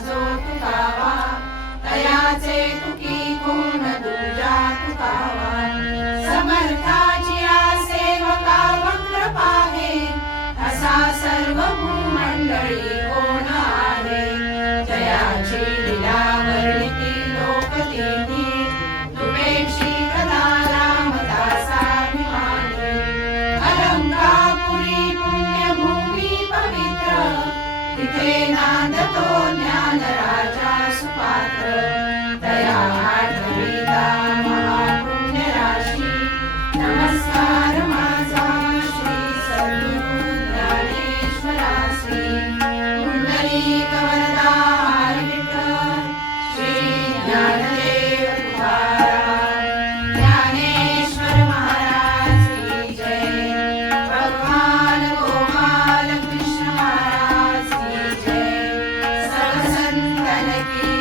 जो तुकावा तयाचे तिथे नांदतो सुपात्र दया Bye.